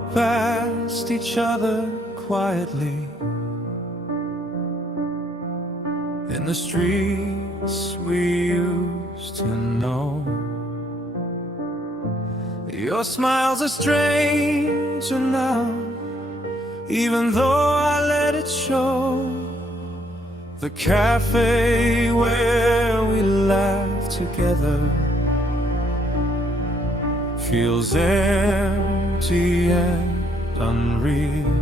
walk past each other quietly in the streets we used to know. Your smile's a stranger now, even though I let it show. The cafe where we laughed together feels empty and unreal.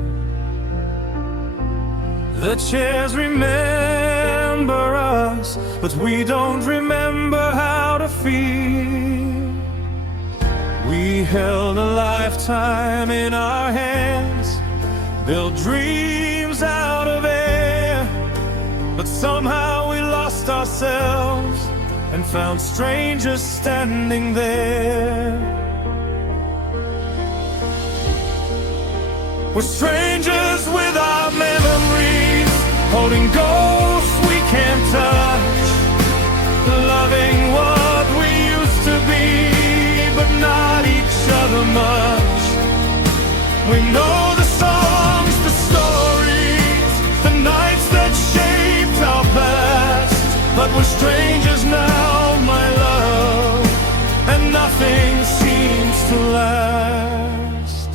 The chairs remember us, but we don't remember how to feel. We held a lifetime in our hands, built dreams out of air, but somehow we lost ourselves and found strangers standing there. We're strangers with our memories, holding ghosts we can't touch, loving what we used to be, but not each other much. We know the songs, the stories, the nights that shaped our past, but we're strangers now, my love, and nothing seems to last.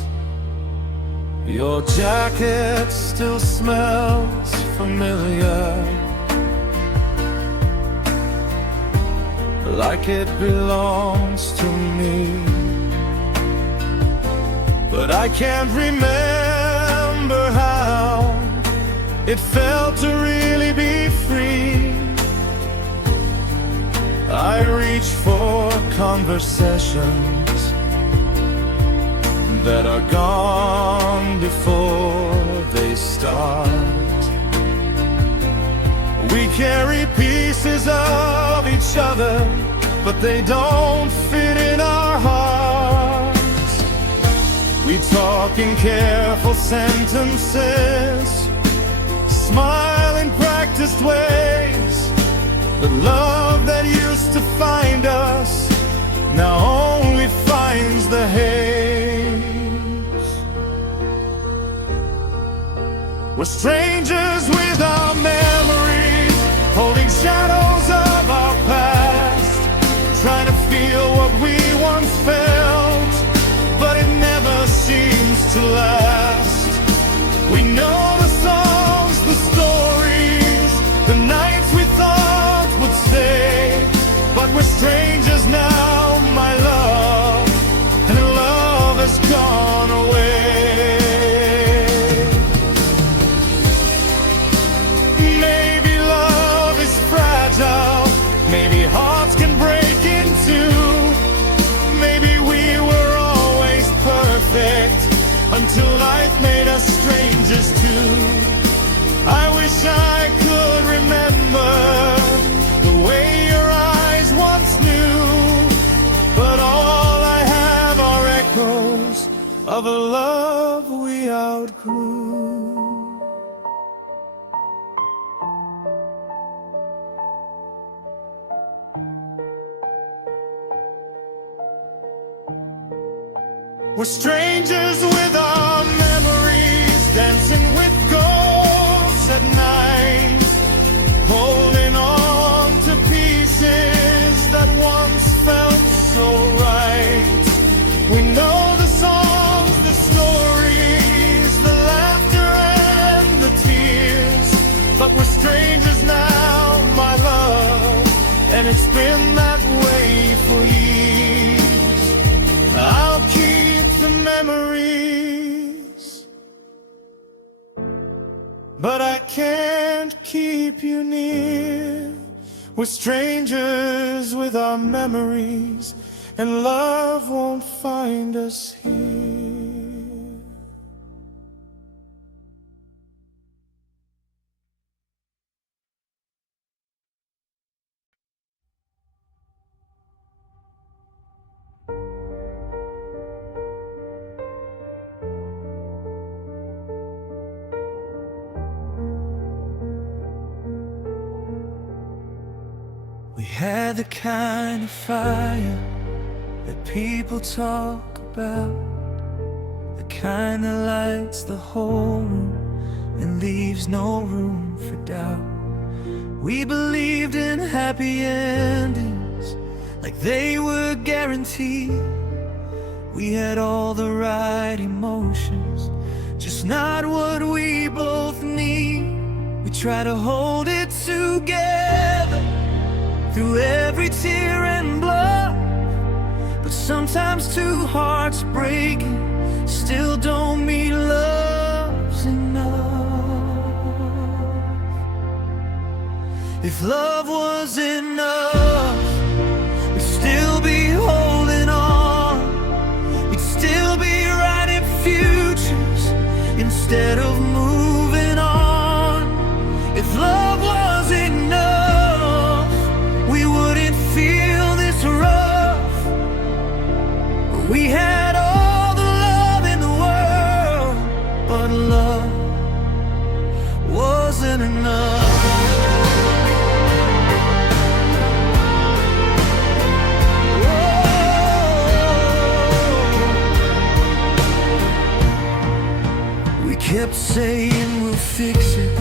Your jacket still smells familiar, like it belongs to me, but I can't remember how it felt to really be free. I reach for conversations that are gone before they start. We carry pieces of each other, but they don't fit in our hearts. We talk in careful sentences, smile in practiced ways, but love that used to find us now only finds the haze. We're strangers with our memories, holding shadows of our past, trying to feel what we once felt, but it never seems to last. We know the songs, the stories, the nights we thought would stay, but we're strangers now, my love, and love has gone away. Maybe love is fragile, maybe hearts can break in two, maybe we were always perfect until life made us strangers too. I wish I could remember the way your eyes once knew, but all I have are echoes of a love we outgrew. We're strangers with our memories, dancing with ghosts at night, holding on to pieces that once felt so right. We know the songs, the stories, the laughter and the tears, but we're strangers now, my love, and it's been that way for years. I'll keep the memories, but I can't keep you near. We're strangers with our memories, and love won't find us here. We had the kind of fire that people talk about, the kind that lights the whole room and leaves no room for doubt. We believed in happy endings like they were guaranteed. We had all the right emotions, just not what we both need. We try to hold it together through every tear and blood, but sometimes two hearts breaking still don't mean love's enough. If love was enough, we'd still be holding on. We'd still be writing futures instead of moving on. If love was enough, we wouldn't feel this rough. We had all the love in the world, but love wasn't enough. Kept saying we'll fix it,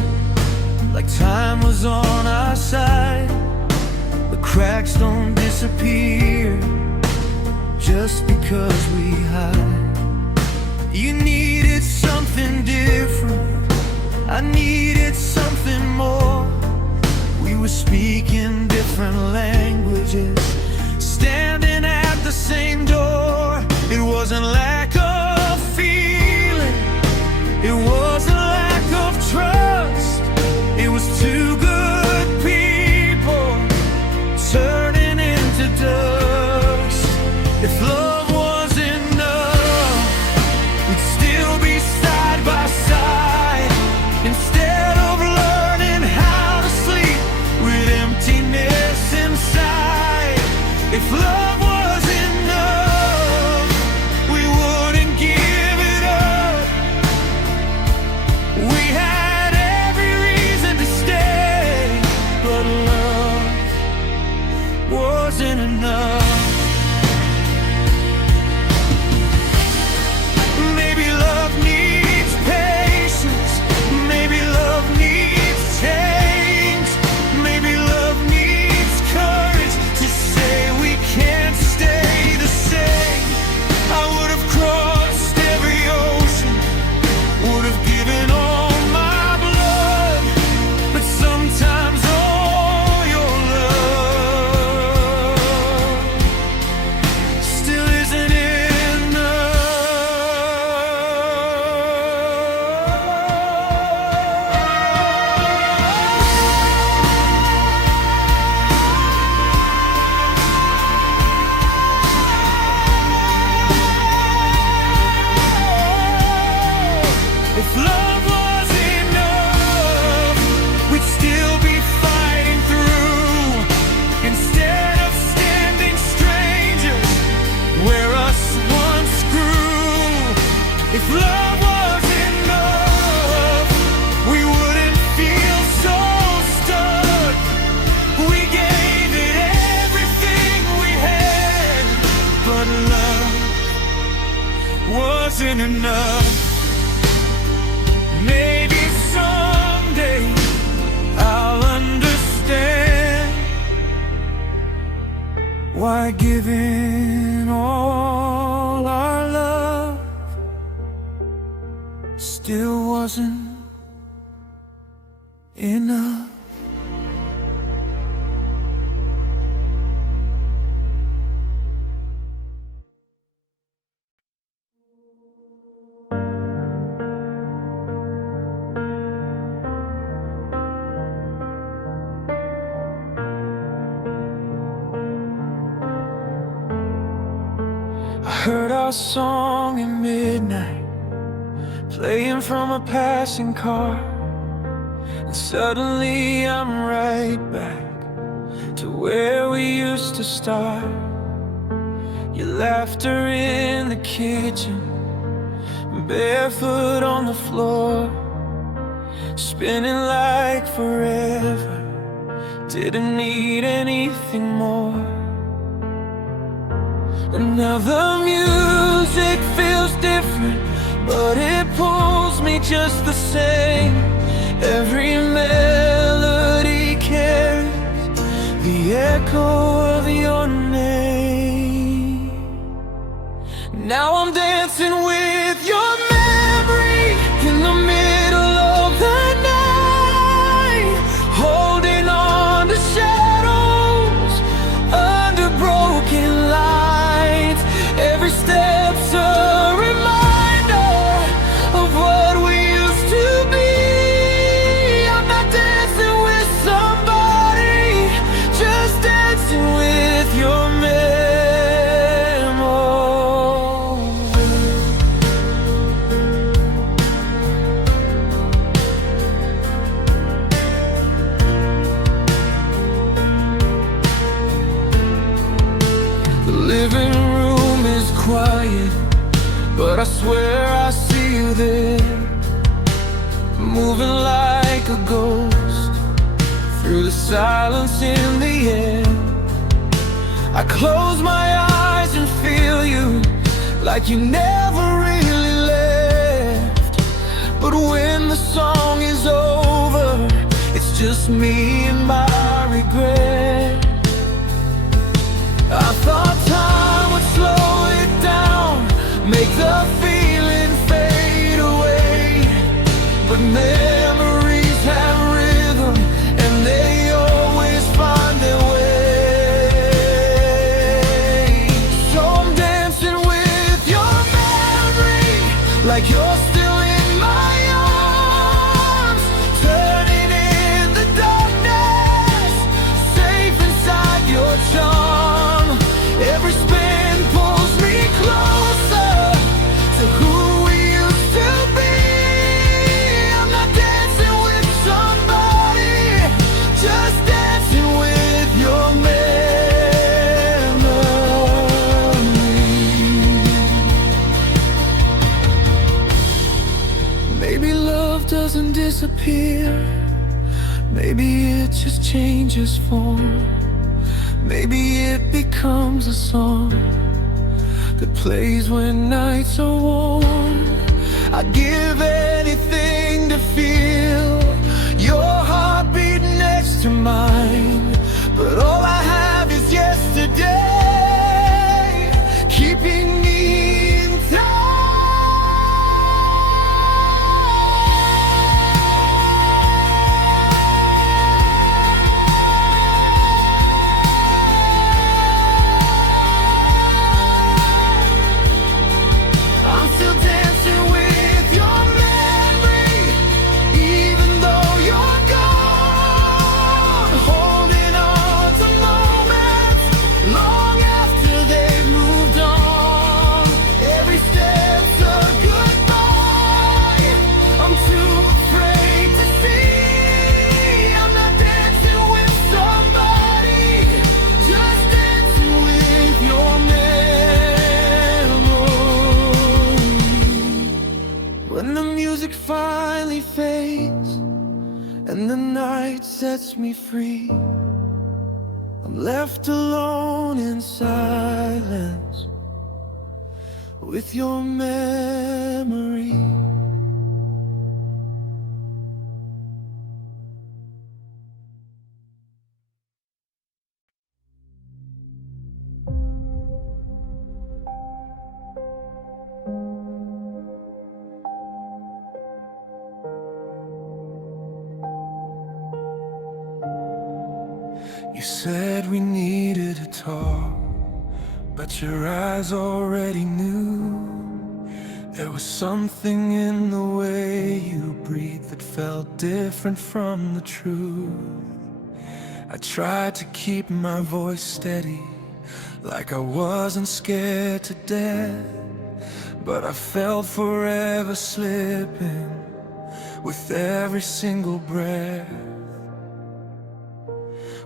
like time was on our side. The cracks don't disappear just because we hide. You needed something different, I needed something more. We were speaking different languages, standing at the same door. It wasn't lack of feeling, it wasn't lack of trust. It was two good people turning into dust. If love was enough, we'd still be side by side, instead of learning how to sleep with emptiness inside. If love was enough, we wouldn't give it up. We had every reason to stay, but love wasn't enough. Maybe love needs patience, maybe love needs change, maybe love needs courage to say we can't stay the same. I would have crossed every ocean, would have given all my blood, but sometimes all your love still isn't enough. If love was enough, we'd still be fighting through, instead of standing strangers where us once grew. If love was enough, we wouldn't feel so stuck. We gave it everything we had, but love wasn't enough. Maybe someday I'll understand why giving all our love still wasn't enough. I heard our song at midnight, playing from a passing car, and suddenly I'm right back to where we used to start. Your laughter in the kitchen, barefoot on the floor, spinning like forever, didn't need anything more. And now the music feels different, but it pulls me just the same. Every melody carries the echo of your name. Now I'm dancing with your memory in the middle of the night, holding on to shadows under broken lights. Every step's a reminder of what we used to be. I'm not dancing with somebody, just dancing with your memory. The living room is quiet, but I swear I see you there, moving like a ghost through the silence in the air. I close my eyes and feel you like you never really left. But when the song is over, it's just me and my regret. I thought time would slow it down, make the feeling fade away, but memories have rhythm and they always find their way. So I'm dancing with your memory like you're still in my arms, turning in the darkness, safe inside your charm. Every spin pulls me closer to who we used to be. I'm not dancing with somebody, just dancing with your memory. Maybe love doesn't disappear, maybe it just changes form. Maybe it becomes a song that plays when nights are warm. I'd give anything to feel your heartbeat next to mine, but all I have is yesterday, keeping me in time. I'm still dancing with your memory, even though you're gone, holding on to moments long after they've moved on. Every step's a goodbye, I'm too afraid to see. I'm not dancing with somebody, just dancing with your memory. When the music finally fades and the night sets me free, I'm left alone in silence with your memory. You said we needed to talk, but your eyes already knew. There was something in the way you breathed that felt different from the truth. I tried to keep my voice steady, like I wasn't scared to death, but I felt forever slipping with every single breath.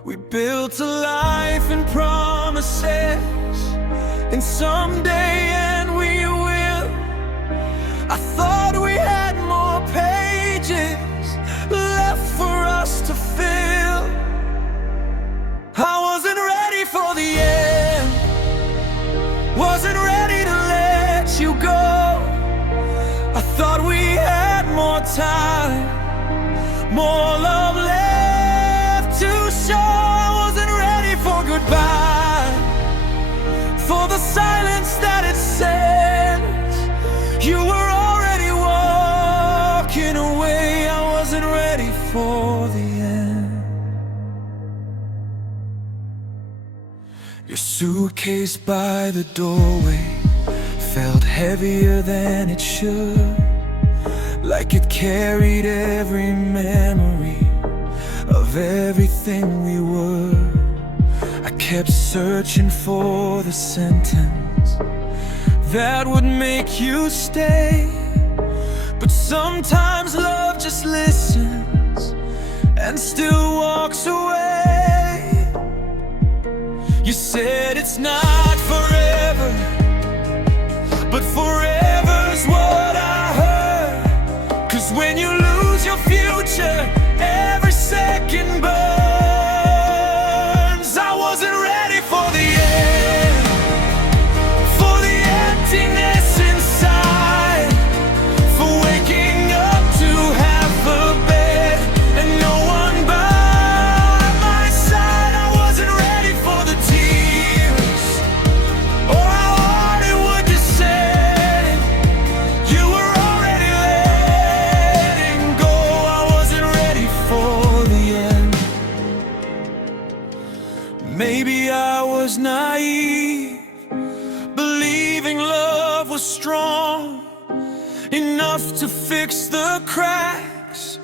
We built a life in promises, and someday, and we will. I thought we had more pages left for us to fill. I wasn't ready for the end, wasn't ready to let you go. I time. More love left to show. I wasn't ready for goodbye, for the silence that it sends. You were already walking away. I wasn't ready for the end. Your suitcase by the doorway felt heavier than it should, like it carried every memory of everything we were. I kept searching for the sentence that would make you stay, but sometimes love just listens and still walks away. You said it's not forever, but forever's what I heard. 'Cause when you lose your future, every second burns. I wasn't ready for the end, for the emptiness inside, for waking up to half a bed and no one by my side. I wasn't ready for the tears or how hard it would descend. You were already letting go. I wasn't ready for the end. Maybe I was naive, believing love was strong enough to fix the cracks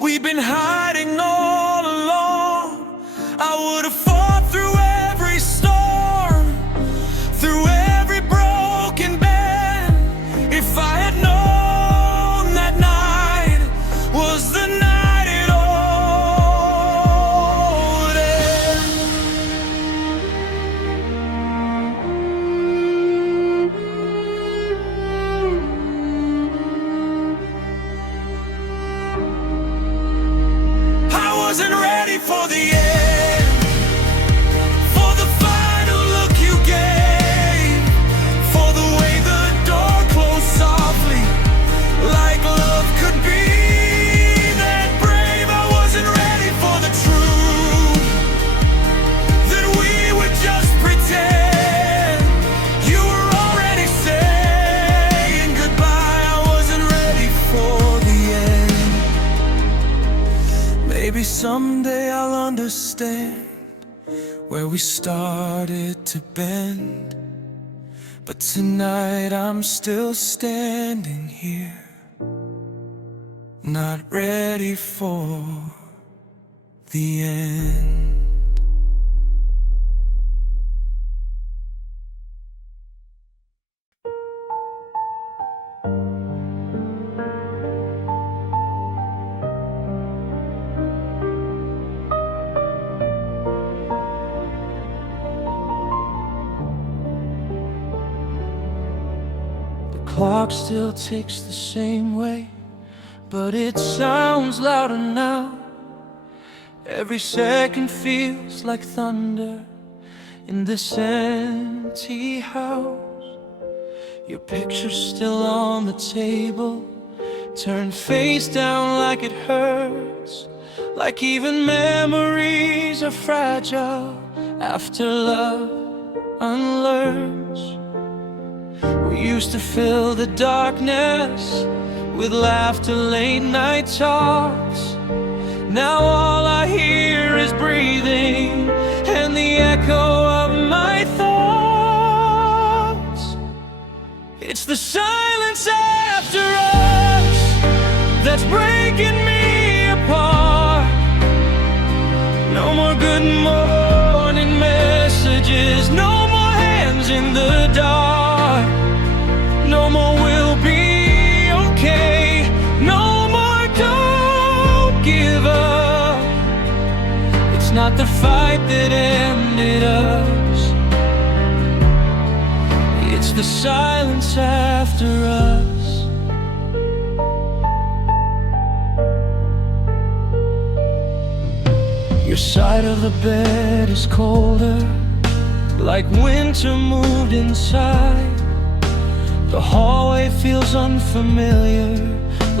we've been hiding all along. I would have fought through every storm, through every broken bend, if I had known that night was the night it all would end. I wasn't ready for the end, for the final look you gave, for the way the door closed softly, like love could be that brave. I wasn't ready for the truth, that we would just pretend. You were already saying goodbye. I wasn't ready for the end. Maybe someday I'll understand where we started to bend, but tonight I'm still standing here, not ready for the end. The clock still ticks the same way, but it sounds louder now. Every second feels like thunder in this empty house. Your picture's still on the table, turned face down like it hurts, like even memories are fragile after love unlearns. We used to fill the darkness with laughter, late night talks. Now all I hear is breathing and the echo of my thoughts. It's the silence after us that's breaking me apart. No more good morning messages, no more hands in the dark. No more we'll be okay, no more don't give up. It's not the fight that ended us, it's the silence after us. Your side of the bed is colder, like winter moved inside. The hallway feels unfamiliar,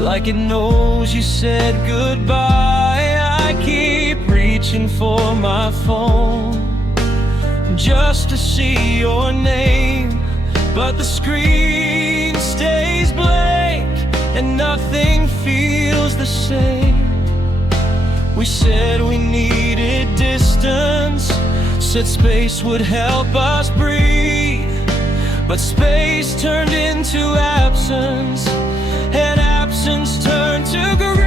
like it knows you said goodbye. I keep reaching for my phone just to see your name, but the screen stays blank and nothing feels the same. We said we needed distance, said space would help us breathe, but space turned into absence, and absence turned to grief.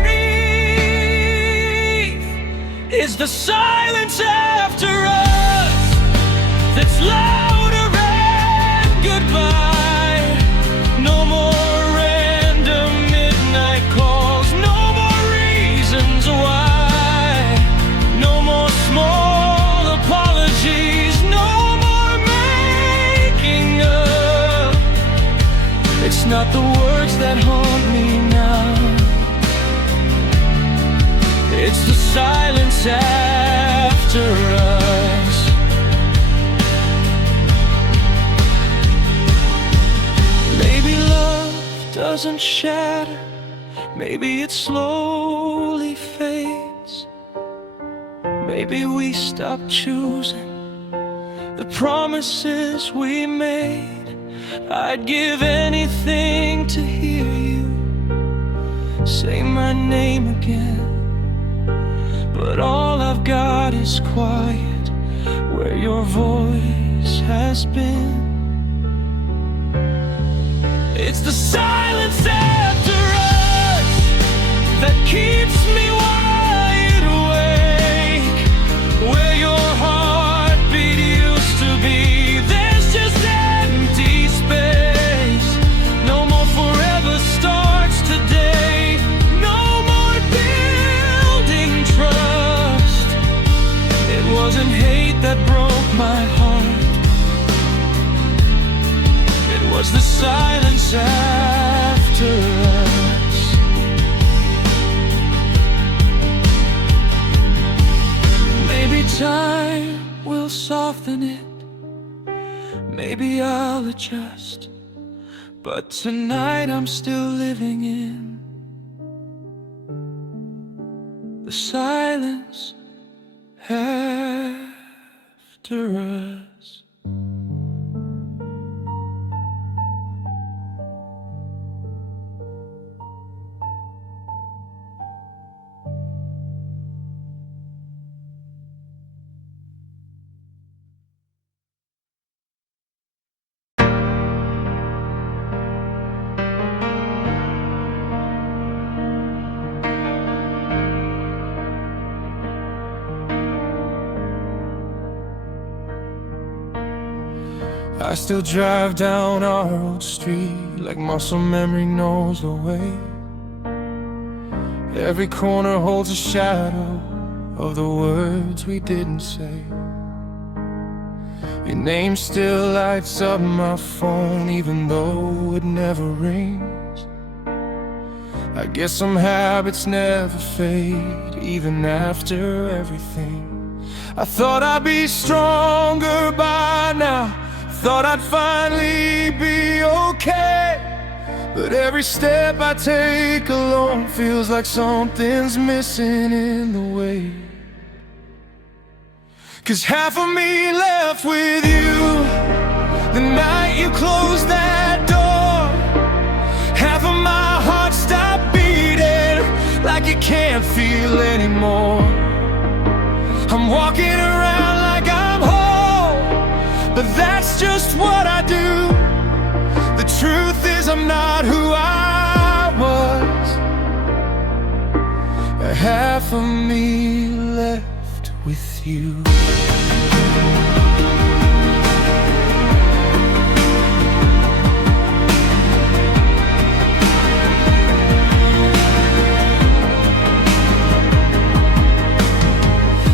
It's the silence after us that's louder than goodbye. No more random midnight calls, no more reasons why, no more small apologies, no more making up. It's not the words that haunt me now, it's the silence after us. Maybe love doesn't shatter, maybe it slowly fades. Maybe we stop choosing the promises we made. I'd give anything to hear you say my name again, but all I've got is quiet where your voice has been. It's the silence after us that keeps me wide awake, where your heartbeat used to be. There's just empty space. No more forever starts today. No more building trust. It wasn't hate that broke my heart, it was the silence after us. Maybe time will soften it, maybe I'll adjust, but tonight I'm still living in the silence after us. I still drive down our old street like muscle memory knows the way. Every corner holds a shadow of the words we didn't say. Your name still lights up my phone even though it never rings. I guess some habits never fade even after everything. I thought I'd be stronger by now, thought I'd finally be okay, but every step I take alone feels like something's missing in the way. 'Cause half of me left with you the night you closed that door. Half of my heart stopped beating like it can't feel anymore. I'm walking around like I'm whole, but that's just what I do. The truth is I'm not who I was. Half of me left with you.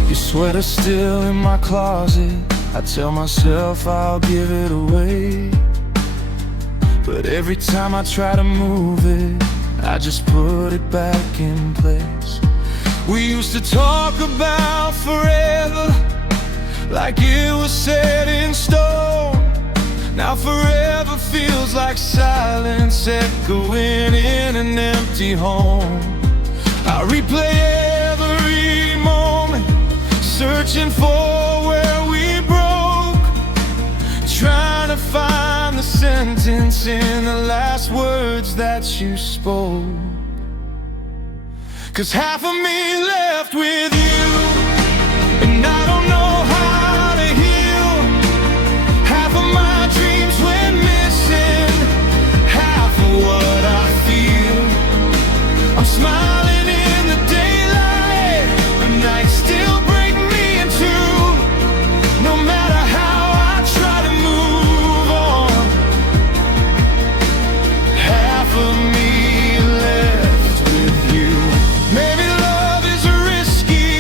Your sweater's still in my closet. I tell myself I'll give it away, but every time I try to move it, I just put it back in place. We used to talk about forever like it was set in stone. Now forever feels like silence echoing in an empty empty home. I replay every moment, searching for where we broke, trying to find the sentence in the last words that you spoke. 'Cause half of me left with you, and I don't know how to heal. Half of my dreams went missing, half of what I feel. I'm smiling in the daylight, but nights still break me in two. No matter how I try to move on, half of me left with you. Maybe love is risky,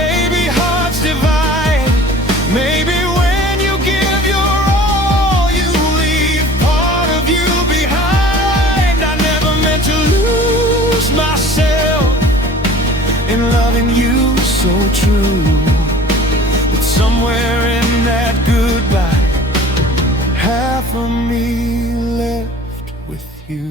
maybe hearts divide, maybe when you give your all, you leave part of you behind. I never meant to lose myself in loving you so true, but somewhere in that goodbye, half of me left with you.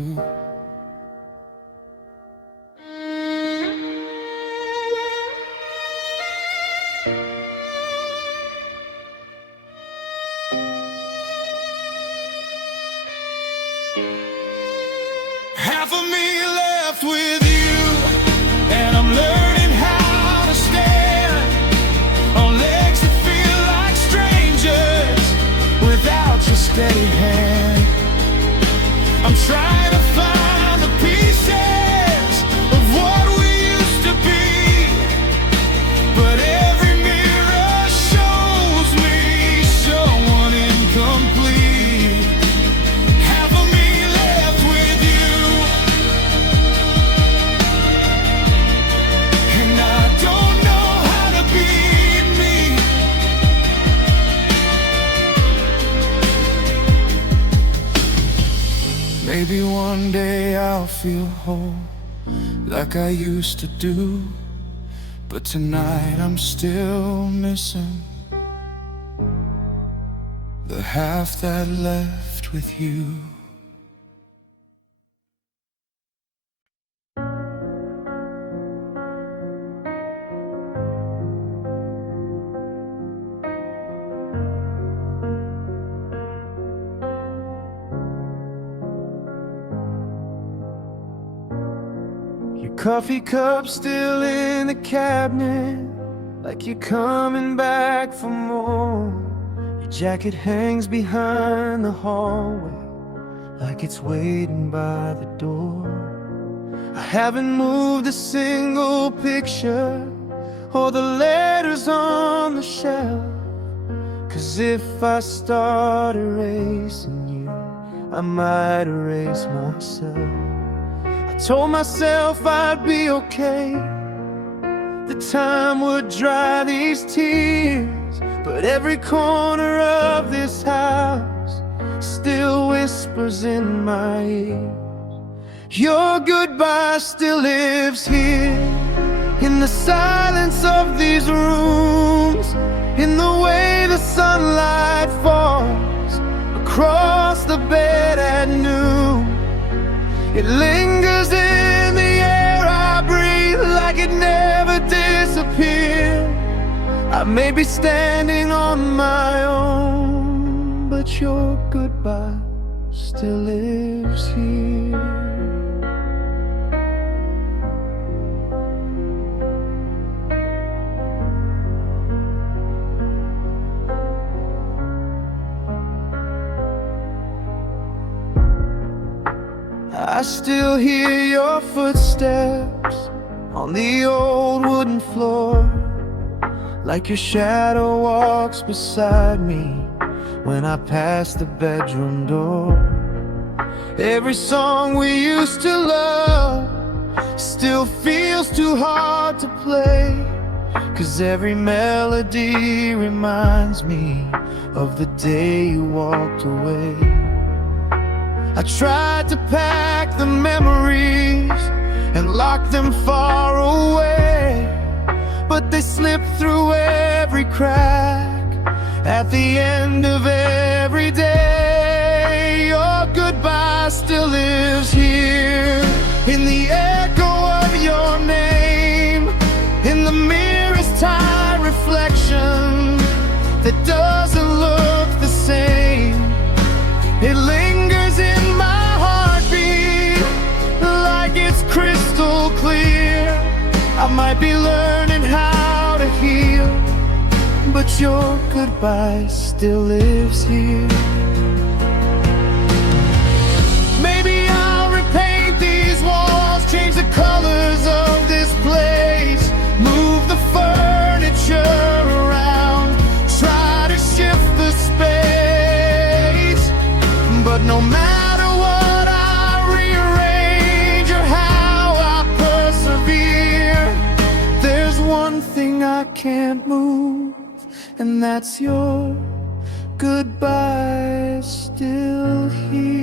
Half of me left with you, and I'm learning how to stand on legs that feel like strangers without your steady hand. I'm trying to find the pieces of what we used to be, but every mirror shows me someone incomplete. Half of me left with you, and I don't know how to be me. Maybe one day I'll feel whole like I used to do, but tonight I'm still missing the half that left with you. Your coffee cup still in the cabinet, like you're coming back for more. Your jacket hangs behind the hallway, like it's waiting by the door. I haven't moved a single picture or the letters on the shelf, 'cause if I start erasing you, I might erase myself. I told myself I'd be okay, the time would dry these tears, but every corner of this house still whispers in my ear. Your goodbye still lives here, in the silence of these rooms, in the way the sunlight falls across the bed at noon. It lingers in the air I breathe, like it never disappeared. I may be standing on my own, but your goodbye still lives here. I still hear your footsteps on the old wooden floor, like your shadow walks beside me when I pass the bedroom door. Every song we used to love still feels too hard to play, 'cause every melody reminds me of the day you walked away. I tried to pack the memories and lock them far away, but they slip through every crack at the end of every day. Your goodbye still lives here, in the echo of your name, in the mirror's tired reflection that doesn't look the same. It lingers in my heartbeat like it's crystal clear. I might be learning how to heal, but your goodbye still lives here. Maybe I'll repaint these walls, change the colors of this place, move the furniture around, try to shift the space. But no matter what I rearrange or how I persevere, there's one thing I can't move, and that's your goodbye still here.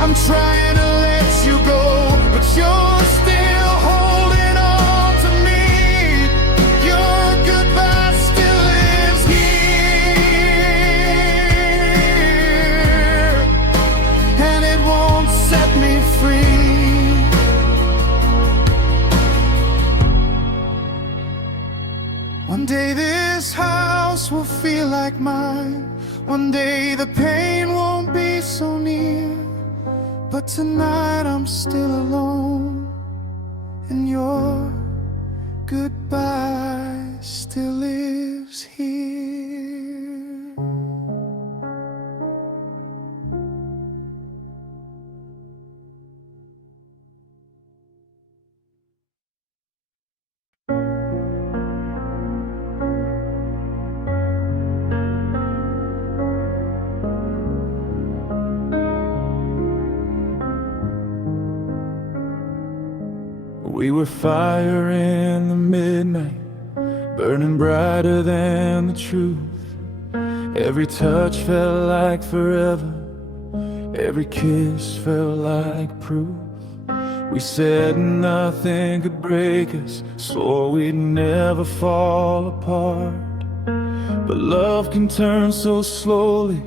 I'm trying to let you go, but you're still holding on to me. Your goodbye still lives here, and it won't set me free. One day this house will feel like mine. One day the pain won't be so near. But tonight I'm still alone, and your goodbye still lives here. We were fire in the midnight, burning brighter than the truth. Every touch felt like forever, every kiss felt like proof. We said nothing could break us, swore we'd never fall apart. But love can turn so slowly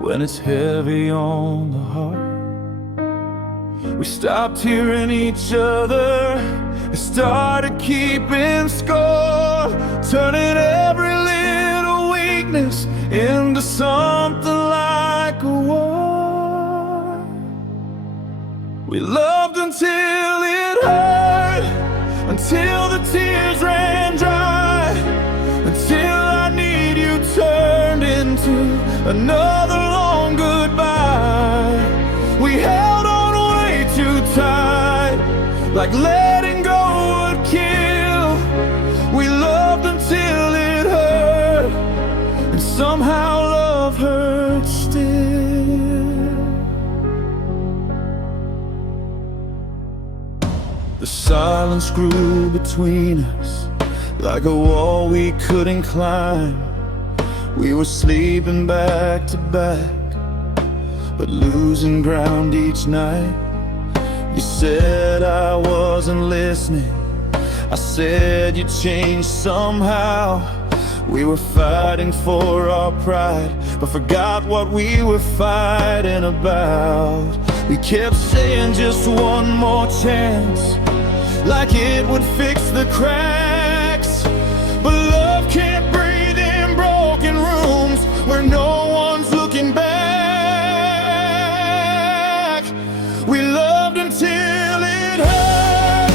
when it's heavy on the heart. We stopped hearing each other and started keeping score, turning every little weakness into something like a war. We loved until it hurt, until the tears ran dry, until I need you turned into another long goodbye. We held on too tight, like letting go would kill. We loved until it hurt, and somehow love hurts still. The silence grew between us like a wall we couldn't climb. We were sleeping back to back, but losing ground each night. You said I wasn't listening, I said you changed somehow. We were fighting for our pride, but forgot what we were fighting about. We kept saying just one more chance, like it would fix the cracks. But love can't breathe in broken rooms where no one's looking back. We loved until it hurt,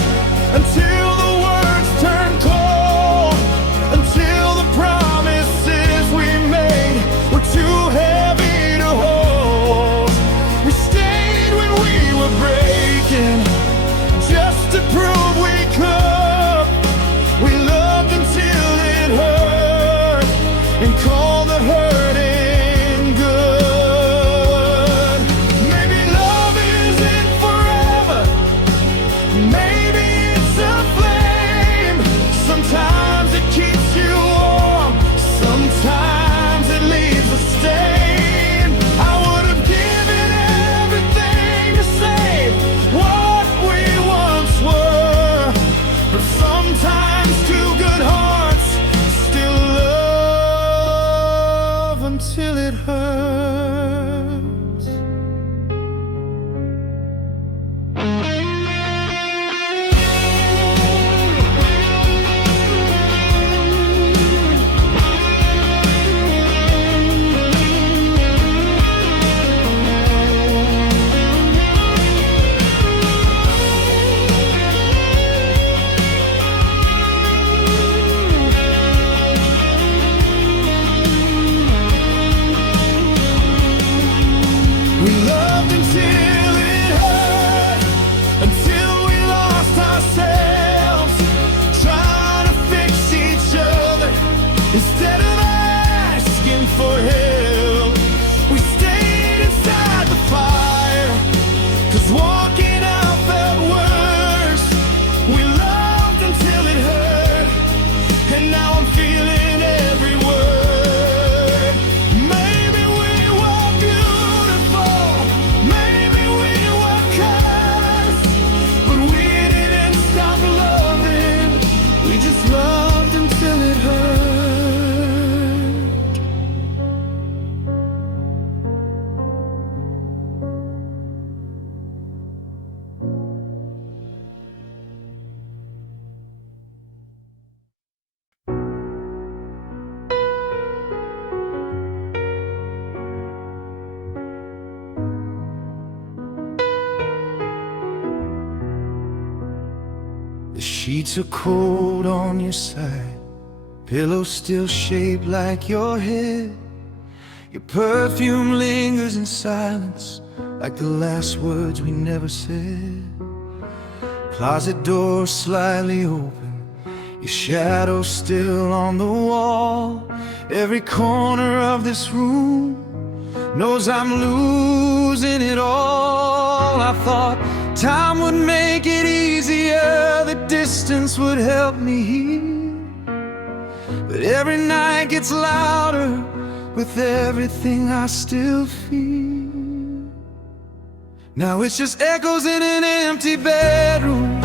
until the words turned cold, until the promises we made were too heavy to hold. We stayed when we were breaking, just to prove we could. Instead of asking for help, we stayed inside the fire, 'cause walking out felt worse. We loved until it hurt, and now I'm feeling every word. Maybe we were beautiful, maybe we were cursed, but we didn't stop loving, we just loved until it hurt. The sheets are cold on your side, pillows still shaped like your head. Your perfume lingers in silence, like the last words we never said. Closet door slightly open, your shadow still on the wall. Every corner of this room knows I'm losing it all. I thought time would make it easier, the distance would help me heal, but every night gets louder with everything I still feel. Now it's just echoes in an empty bedroom,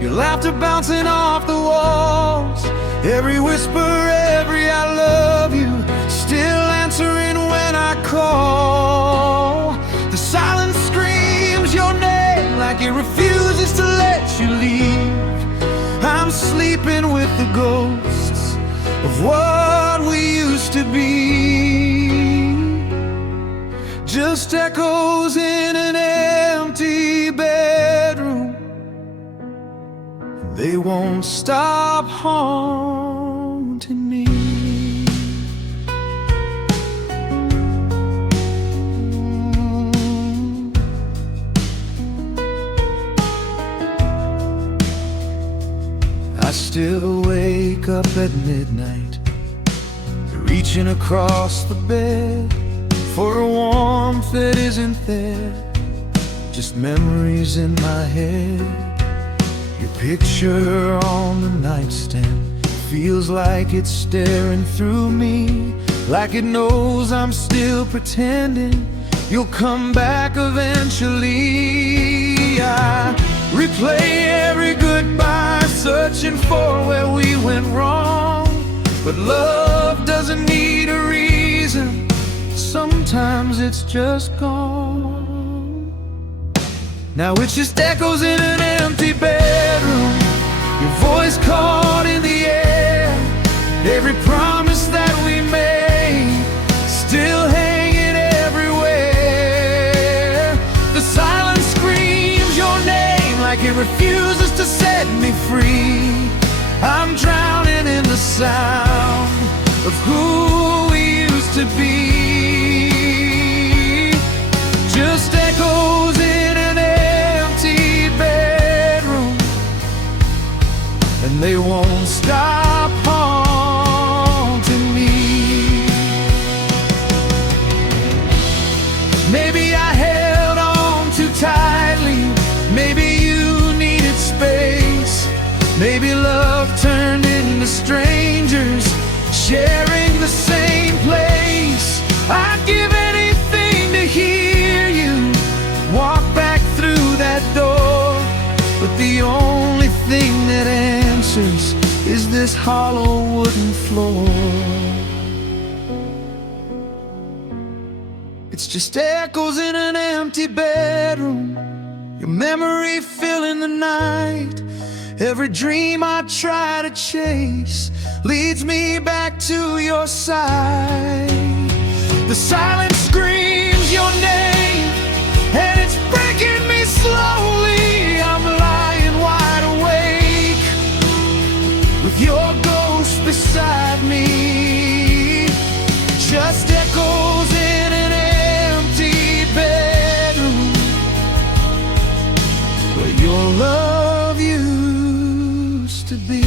your laughter bouncing off the walls. Every whisper, every I love you, still answering when I call. The silence screams your name like it refuses to let you leave. I'm sleeping with the ghosts of what we used to be, just echoes in an empty bedroom. They won't stop haunting me. I still wake up at midnight, reaching across the bed for a warmth that isn't there, just memories in my head. Your picture on the nightstand feels like it's staring through me, like it knows I'm still pretending you'll come back eventually. I replay every goodbye, searching for where we went wrong, but love doesn't need a reason, sometimes it's just gone. Now it's just echoes in an empty bedroom, your voice caught in the air. Every promise that we made still hanging everywhere. The silence screams your name like it refuses to set me free. I'm drowning in the sound of who we used to be, just echoes in an empty bedroom, and they won't stop haunting me. Maybe I held on too tightly, maybe you needed space, maybe love turned into strangers sharing the same place. I'd give anything to hear you walk back through that door, but the only thing that answers is this hollow wooden floor. It's just echoes in an empty bedroom, your memory filling the night. Every dream I try to chase leads me back to your side. The silence screams your name, and it's breaking me slowly. I'm lying wide awake with your ghost beside me, just echoes in an empty bedroom where your love used to be.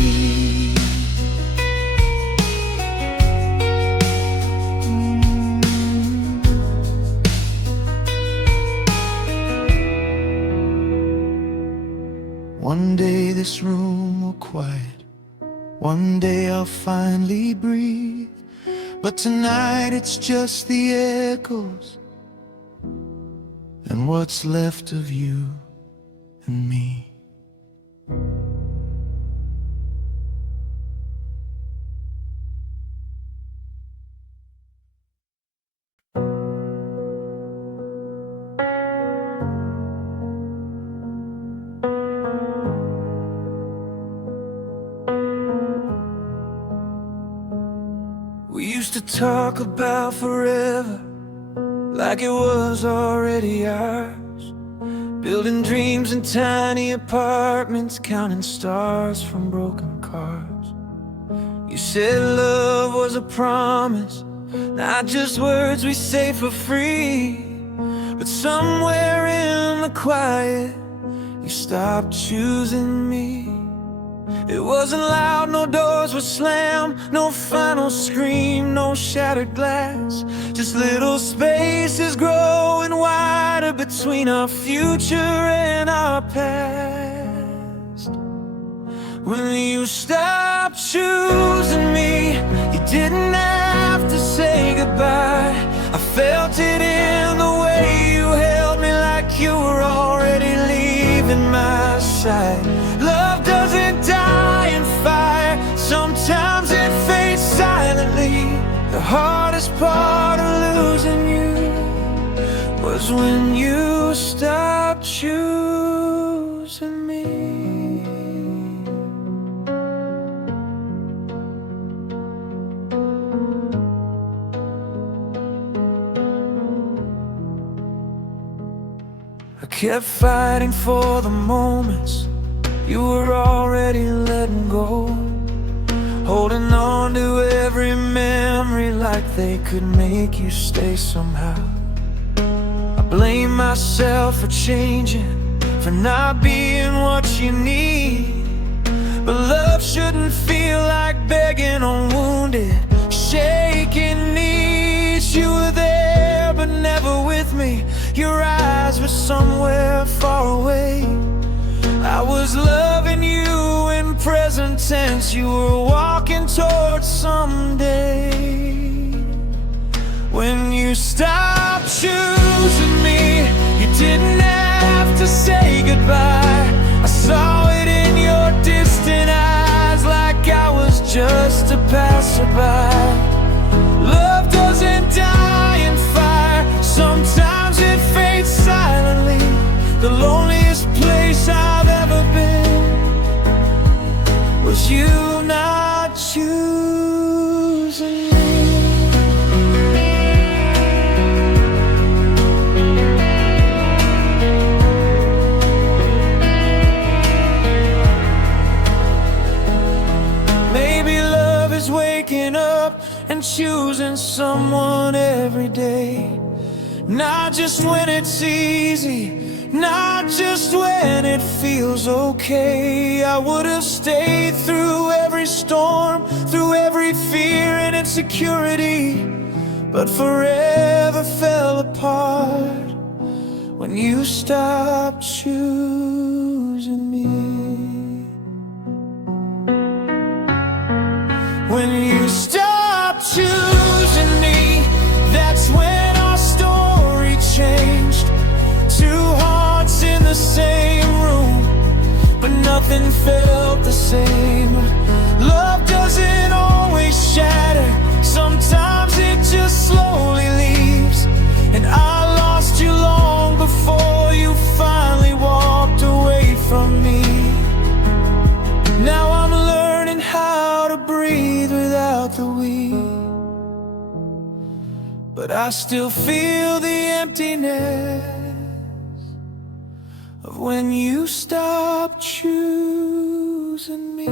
this room will quiet. One day I'll finally breathe, but tonight it's just the echoes and what's left of you and me. We used to talk about forever like it was already ours, building dreams in tiny apartments, counting stars from broken cars. You said love was a promise, not just words we say for free. But somewhere in the quiet, you stopped choosing me. It wasn't loud, no doors were slammed, no final scream, no shattered glass. Just little spaces growing wider between our future and our past. When you stopped choosing me, you didn't have to say goodbye. I felt it in the way you held me, like you were already leaving my side. Love doesn't die in fire, sometimes it fades silently. The hardest part of losing you was when you stopped choosing me. I kept fighting for the moments you were already letting go, holding on to every memory like they could make you stay somehow. I blame myself for changing, for not being what you need. But love shouldn't feel like begging on wounded, shaking knees. You were there but never with me, your eyes were somewhere far away. I was loving you in present tense, you were walking towards someday. When you stopped choosing me, you didn't have to say goodbye. I saw it in your distant eyes, like I was just a passerby. Love doesn't die in fire, sometimes it fades silently. The loneliest place I've ever been was you not choosing me. Maybe love is waking up and choosing someone every day, not just when it's easy, not just when it feels okay. I would have stayed through every storm, through every fear and insecurity, but forever fell apart when you stopped choosing me. When you stopped choosing me, that's when our story changed. Two hearts in the same room, but nothing felt the same. Love doesn't always shatter, sometimes it just slowly leaves. And I lost you long before you finally walked away from me. Now I'm learning how to breathe without the we, but I still feel the emptiness of when you stopped choosing me.